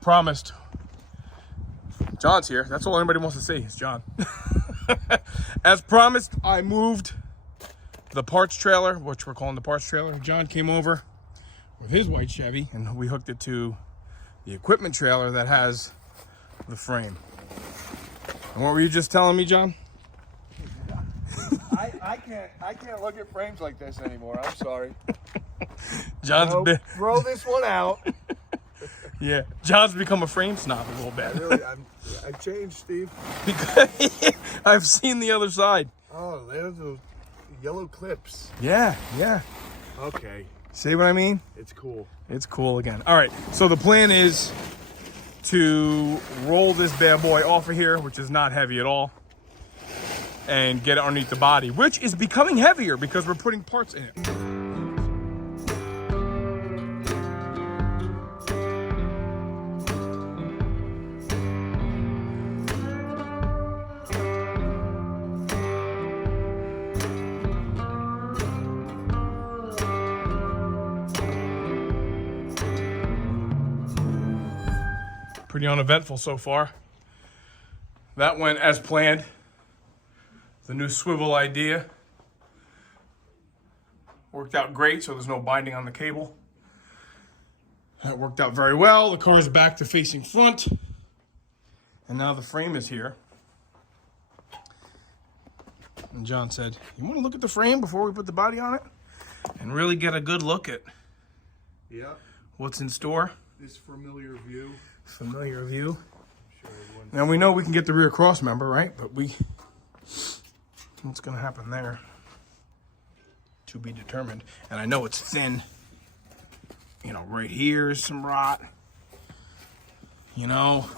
promised, John's here. That's all anybody wants to see is John. As promised, I moved the parts trailer, which we're calling the parts trailer. John came over with his white Chevy, and we hooked it to the equipment trailer that has the frame. And what were you just telling me, John? I can't look at frames like this anymore. I'm sorry. John's throw this one out. Yeah, John's become a frame snob a little bit. Really, I've changed, Steve. Because I've seen the other side. Oh, there's those yellow clips. Yeah, yeah. Okay. See what I mean? It's cool. It's cool again. All right, so the plan is to roll this bad boy off of here, which is not heavy at all, and get it underneath the body, which is becoming heavier because we're putting parts in it. Pretty uneventful so far. That went as planned. The new swivel idea worked out great, so there's no binding on the cable. That worked out very well. The car's back to facing front. And now the frame is here. And John said, you want to look at the frame before we put the body on it? And really get a good look at what's in store. This familiar view. Familiar view. Sure, now we know we can get the rear cross member, right? But what's going to happen there? To be determined. And I know it's thin. You know, right here is some rot. You know,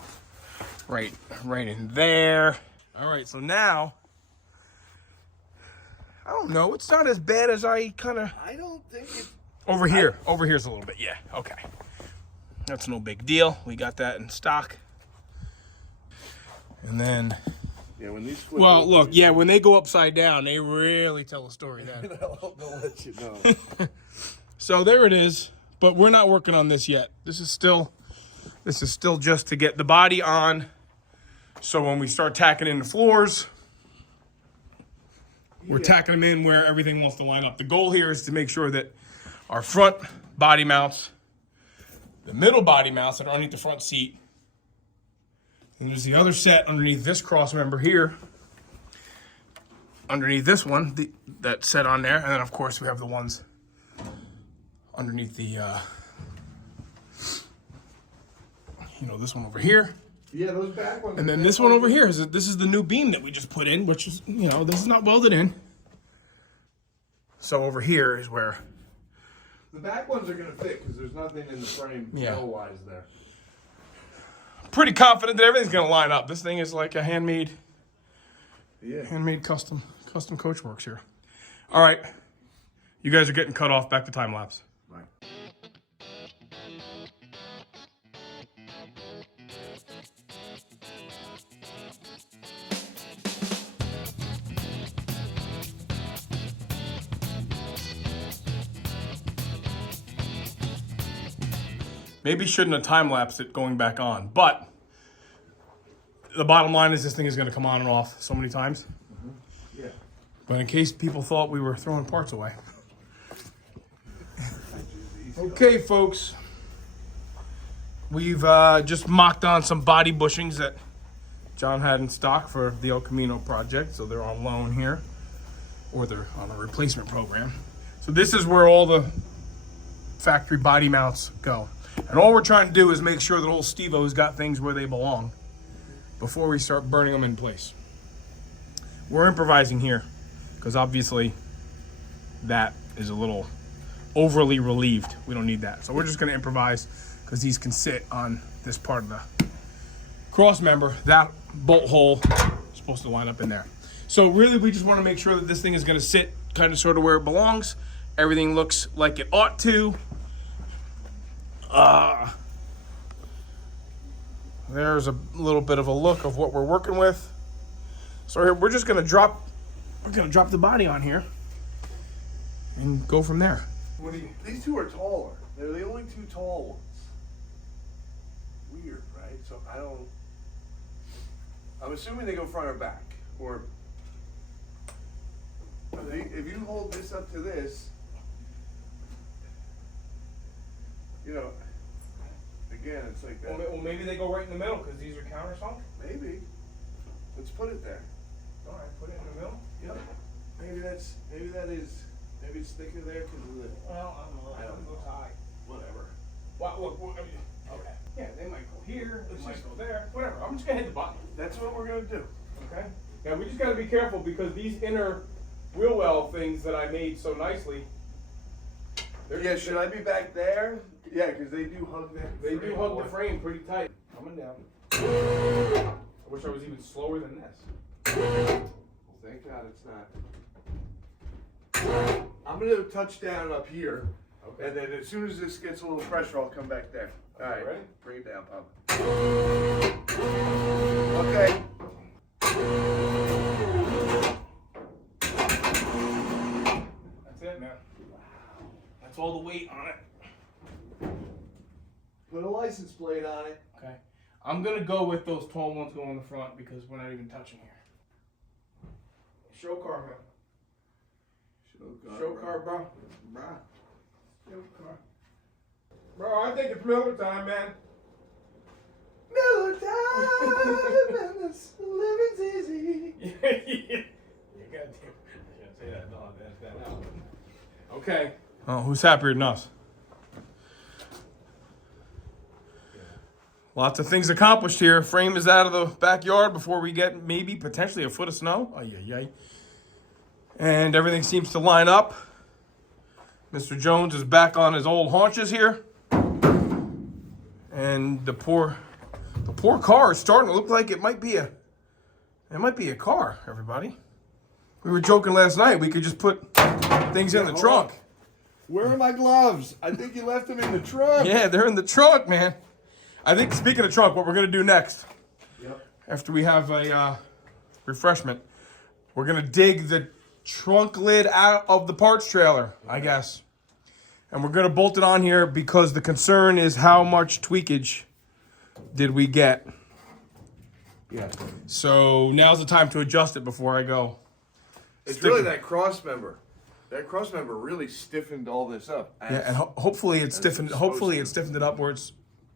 right in there. All right, so now, I don't know. It's not as bad as I kind of. I don't think it. Over here. Over here's a little bit. Yeah. Okay. That's no big deal. We got that in stock. And then. Yeah, when these. Well, look. Yeah, when they go upside down, they really tell a story. Then. They'll let you know. So there it is. But we're not working on this yet. This is still just to get the body on. So when we start tacking in the floors, we're tacking them in where everything wants to line up. The goal here is to make sure that our front body mounts, the middle body mounts that are underneath the front seat, and there's the other set underneath this cross member here, underneath this one, that set on there, and then of course we have the ones underneath the, this one over here. Yeah, those back ones. And then this one over here, this is the new beam that we just put in, which is, this is not welded in. So over here is where... The back ones are going to fit because there's nothing in the frame metal-wise there. Pretty confident that everything's going to line up. This thing is like a handmade custom coach works here. All right. You guys are getting cut off. Back to time lapse. Right. Maybe shouldn't have time-lapsed it going back on, but the bottom line is this thing is going to come on and off so many times. Yeah. But in case people thought we were throwing parts away. Okay, folks. We've just mocked on some body bushings that John had in stock for the El Camino project, so they're on loan here, or they're on a replacement program. So this is where all the factory body mounts go. And all we're trying to do is make sure that old Steve-O's got things where they belong before we start burning them in place. We're improvising here because obviously that is a little overly relieved. We don't need that. So we're just going to improvise because these can sit on this part of the cross member. That bolt hole is supposed to line up in there. So really we just want to make sure that this thing is going to sit kind of sort of where it belongs. Everything looks like it ought to. There's a little bit of a look of what we're working with. So here, we're just gonna drop the body on here and go from there. These two are taller. They're the only two tall ones. weird, right? So I'm assuming they go front or back, or if you hold this up to this, you know, again, it's like that. Well, maybe they go right in the middle because these are countersunk. Maybe. Let's put it there. All right, put it in the middle. Yep. Maybe it's thicker there because of the. Well, I don't know. It looks high. Whatever. Well, look, I mean, okay. Yeah, they might go here. They might go there. Whatever. I'm just gonna hit the button. That's what we're gonna do. Okay. Now we just gotta be careful because these inner wheel well things that I made so nicely. Yeah, should I be back there? Yeah, because they do hug that. They do hug the frame pretty tight. Coming down. I wish I was even slower than this. Well, thank God it's not. I'm gonna touch down up here, Okay. and then as soon as this gets a little pressure, I'll come back there. All right, ready? Bring it down, Pop. Okay. That's it, man. That's all the weight on it. Put a license plate on it. Okay. I'm gonna go with those tall ones going in the front because we're not even touching here. Show car, man. Show car, bro. Show car. Bro, I think it's Miller time, man. Miller time, and this living's easy. You gotta say that. No, that's that out. Okay. Oh, who's happier than us? Lots of things accomplished here. Frame is out of the backyard before we get maybe potentially a foot of snow. Ay, ay, ay. And everything seems to line up. Mr. Jones is back on his old haunches here. And the poor car is starting to look like it might be a car, everybody. We were joking last night. We could just put things in the trunk. Where are my gloves? I think you left them in the trunk. Yeah, they're in the trunk, man. I think, speaking of trunk, what we're going to do next, after we have a refreshment, we're going to dig the trunk lid out of the parts trailer, I guess. And we're going to bolt it on here because the concern is how much tweakage did we get. Yeah. So now's the time to adjust it before I go. It's really that cross member. That cross member really stiffened all this up. Yeah, and hopefully it stiffened. Hopefully it stiffened it up where it's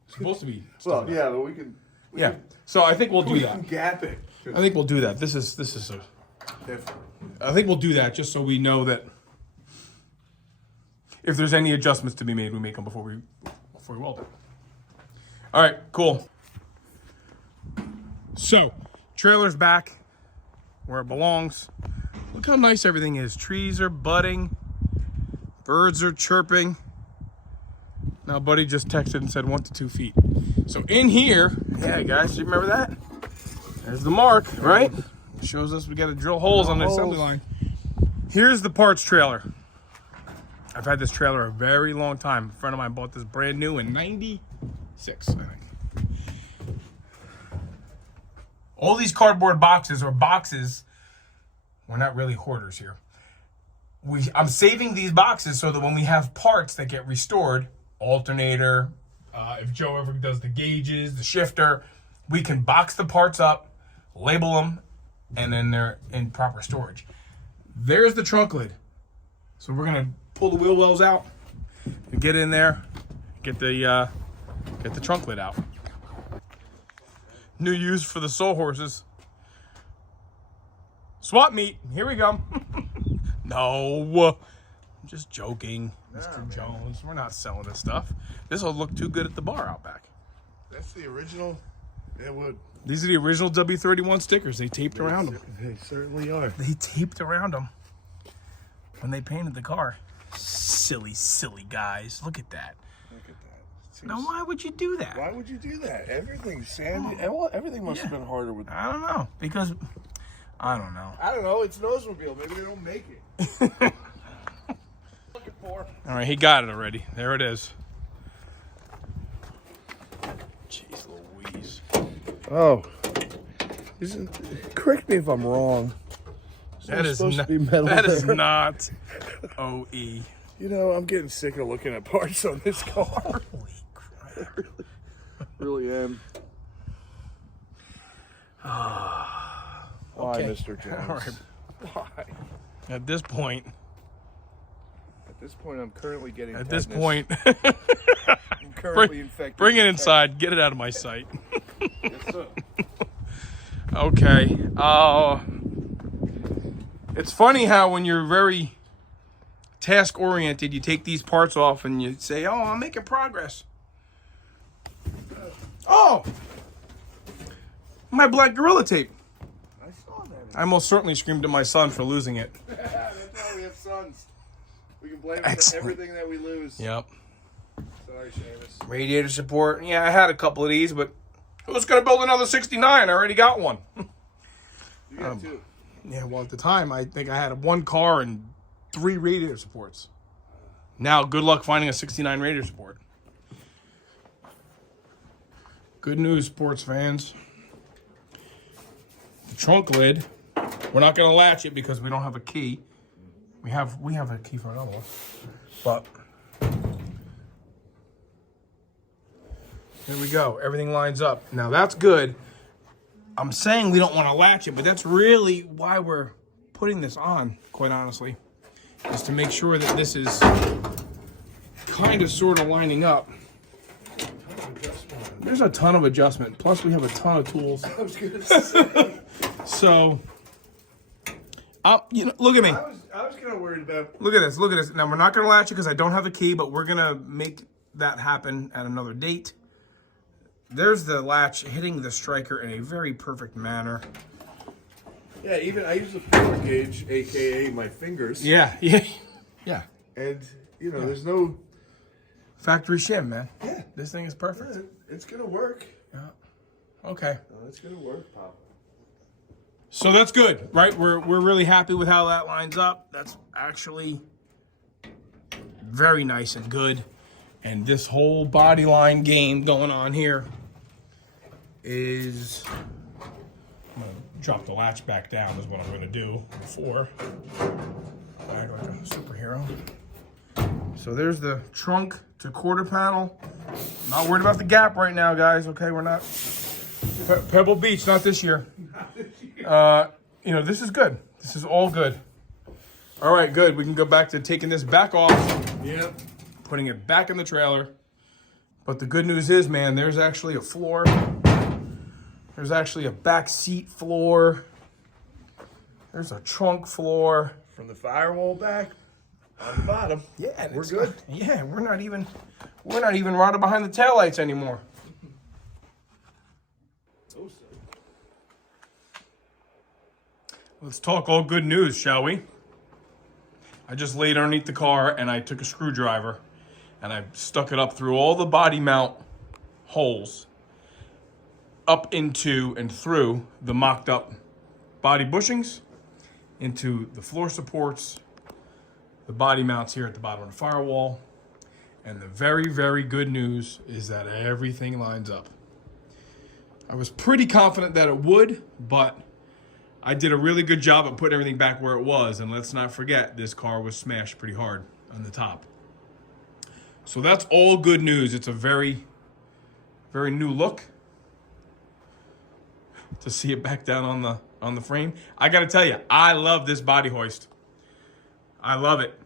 supposed to be. Well, yeah, but we can. Yeah. So I think we'll do We that. can gap it. I think we'll do that. This is a. Different. I think we'll do that just so we know that if there's any adjustments to be made, we make them before we weld it. All right, cool. So, trailer's back where it belongs. Look how nice everything is. Trees are budding. Birds are chirping. Now, Buddy just texted and said 1 to 2 feet. So in here, yeah, guys, you remember that? There's the mark, right? Shows us we got to drill holes on the assembly line. Here's the parts trailer. I've had this trailer a very long time. A friend of mine bought this brand new in '96, I think. All these cardboard boxes or boxes, we're not really hoarders here. I'm saving these boxes so that when we have parts that get restored, alternator, if Joe ever does the gauges, the shifter, we can box the parts up, label them, and then they're in proper storage. There's the trunk lid. So we're gonna pull the wheel wells out and get in there, get the trunk lid out. New use for the soul horses. Swap meet. Here we go. No, I'm just joking, Mr. Jones. We're not selling this stuff. This will look too good at the bar out back. That's the original. It would. These are the original W-31 stickers. They taped around them. They certainly are. They taped around them when they painted the car. Silly, silly guys. Look at that. Look at that. Now, why would you do that? Why would you do that? Everything's sandy. Everything must have been harder with. I don't know. Because, I don't know. I don't know. It's an Oldsmobile. Maybe they don't make it. Looking for. All right, he got it already. There it is. Jeez Louise. Oh. Correct me if I'm wrong. That is supposed not. to be metal That is there. not OE. You know, I'm getting sick of looking at parts on this car. Holy crap! Really am. Why, Okay. Mr. Jones? All right. Why? At this point, I'm currently getting at tetanus. this point, I'm currently infected. bring it inside. Get it out of my sight. Yes, sir. Okay. It's funny how when you're very task oriented, you take these parts off and you say, "Oh, I'm making progress." Oh, my black Gorilla tape. I saw that. I most certainly screamed at my son for losing it. That's why we have sons. We can blame him Excellent. for everything that we lose. Yep. Sorry, Seamus. Radiator support. Yeah, I had a couple of these, but who's going to build another 69? I already got one. You got two. Yeah, well, at the time, I think I had one car and 3 radiator supports. Now, good luck finding a 69 radiator support. Good news, sports fans. The trunk lid, we're not going to latch it because we don't have a key. We have a key for another one. But here we go. Everything lines up. Now, that's good. I'm saying we don't want to latch it, but that's really why we're putting this on, quite honestly, is to make sure that this is kind of sort of lining up. There's a ton of adjustment. Plus, we have a ton of tools. I was gonna say. So, look at me. I was kind of worried about. Look at this. Look at this. Now, we're not going to latch it because I don't have a key, but we're going to make that happen at another date. There's the latch hitting the striker in a very perfect manner. Yeah, even I use the finger gauge, aka my fingers. Yeah. And there's no. Factory shim, man. Yeah. This thing is perfect. It's gonna work. Yeah. Okay. No, it's gonna work, Pop. So that's good, right? We're really happy with how that lines up. That's actually very nice and good. And this whole body line game going on here is, I'm gonna drop the latch back down is what I'm gonna do before. Act like a superhero. So there's the trunk to quarter panel. Not worried about the gap right now, guys. Okay, we're not. Pebble Beach, not this year. This is good. This is all good. All right, good. We can go back to taking this back off. Yep. Putting it back in the trailer. But the good news is, man, there's actually a floor. There's actually a back seat floor. There's a trunk floor. From the firewall back on the bottom. Yeah, we're good. We're not even right behind the taillights anymore. Let's talk all good news, shall we? I just laid underneath the car and I took a screwdriver and I stuck it up through all the body mount holes up into and through the mocked up body bushings, into the floor supports, the body mounts here at the bottom of the firewall. And the very, very good news is that everything lines up. I was pretty confident that it would, but I did a really good job of putting everything back where it was. And let's not forget, this car was smashed pretty hard on the top. So that's all good news. It's a very, very new look. To see it back down on the frame. I gotta tell you, I love this body hoist. I love it.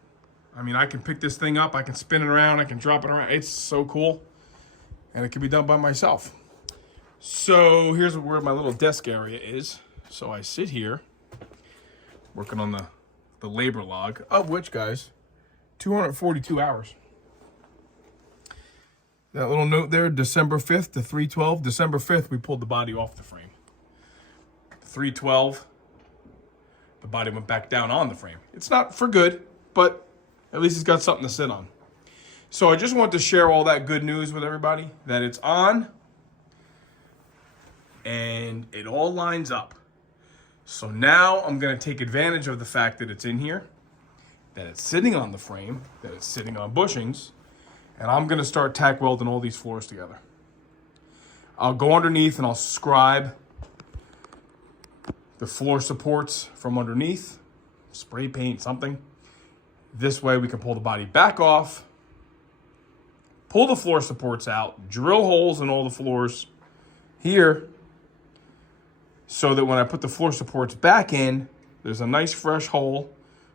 I mean, I can pick this thing up, I can spin it around, I can drop it around. It's so cool. And it can be done by myself. So here's where my little desk area is. So I sit here, working on the labor log, of which, guys, 242 hours. That little note there, December 5th to 3/12. December 5th, we pulled the body off the frame. 3/12, the body went back down on the frame. It's not for good, but at least it's got something to sit on. So I just want to share all that good news with everybody, that it's on and it all lines up. So now I'm gonna take advantage of the fact that it's in here, that it's sitting on the frame, that it's sitting on bushings, and I'm gonna start tack welding all these floors together. I'll go underneath and I'll scribe the floor supports from underneath, spray paint, something. This way we can pull the body back off, pull the floor supports out, drill holes in all the floors here so that when I put the floor supports back in, there's a nice fresh hole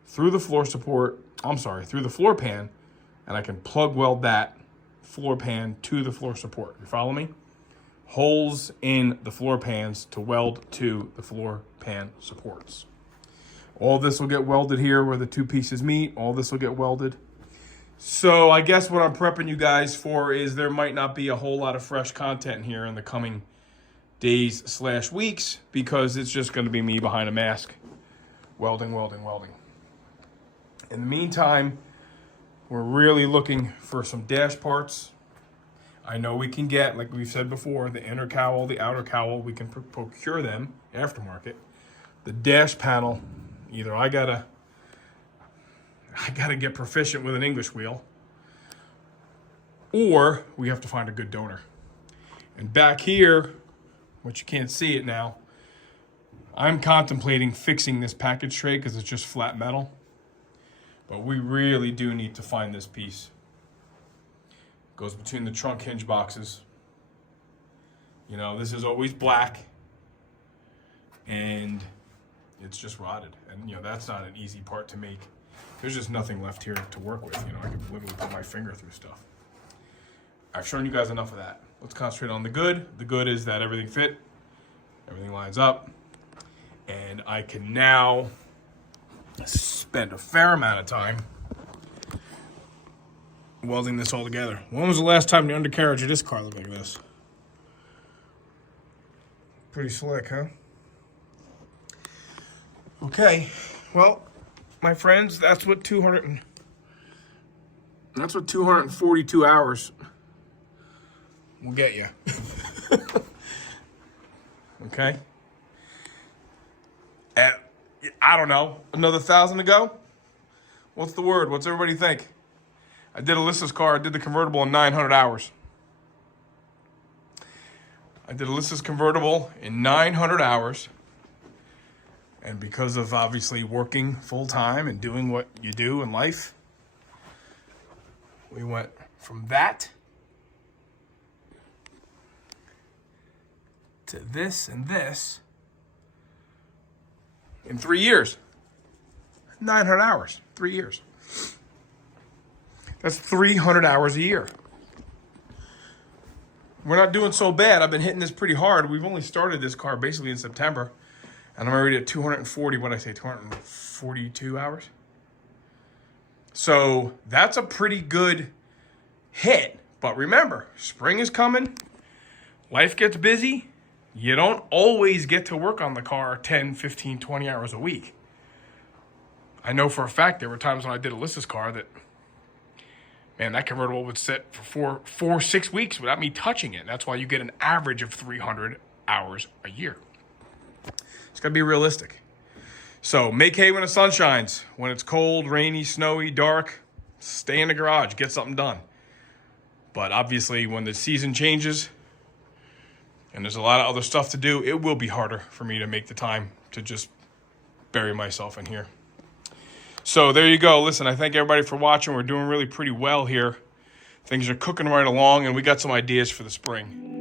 through the floor through the floor pan, and I can plug weld that floor pan to the floor support. You follow me? Holes in the floor pans to weld to the floor pan supports. All this will get welded here where the two pieces meet. All this will get welded. So I guess what I'm prepping you guys for is there might not be a whole lot of fresh content here in the coming days/weeks because it's just going to be me behind a mask welding. In the meantime, we're really looking for some dash parts. I know we can get, like we've said before, the inner cowl, the outer cowl, we can procure them aftermarket. The dash panel, either I gotta get proficient with an English wheel, or we have to find a good donor. And back here, which you can't see it now, I'm contemplating fixing this package tray because it's just flat metal. But we really do need to find this piece. It goes between the trunk hinge boxes. You know, this is always black. And it's just rotted. And, you know, that's not an easy part to make. There's just nothing left here to work with. You know, I could literally put my finger through stuff. I've shown you guys enough of that. Let's concentrate on the good. The good is that everything fit. Everything lines up. And I can now spend a fair amount of time welding this all together. When was the last time the undercarriage of this car looked like this? Pretty slick, huh? Okay, well, my friends, that's what 242 hours will get you. Okay? And I don't know, another 1,000 to go? What's the word? What's everybody think? I did Alyssa's car. I did the convertible in 900 hours. I did Alyssa's convertible in 900 hours. And because of obviously working full time and doing what you do in life, we went from that to this and this in 3 years. 900 hours, 3 years. That's 300 hours a year. We're not doing so bad. I've been hitting this pretty hard. We've only started this car basically in September. And I'm already at 242 hours. So that's a pretty good hit. But remember, spring is coming. Life gets busy. You don't always get to work on the car 10, 15, 20 hours a week. I know for a fact there were times when I did Alyssa's car that, man, that convertible would sit for 6 weeks without me touching it. That's why you get an average of 300 hours a year. It's got to be realistic. So make hay when the sun shines. When it's cold, rainy, snowy, dark, stay in the garage, get something done. But obviously when the season changes and there's a lot of other stuff to do, it will be harder for me to make the time to just bury myself in here. So there you go. Listen, I thank everybody for watching. We're doing really pretty well here. Things are cooking right along, and we got some ideas for the spring.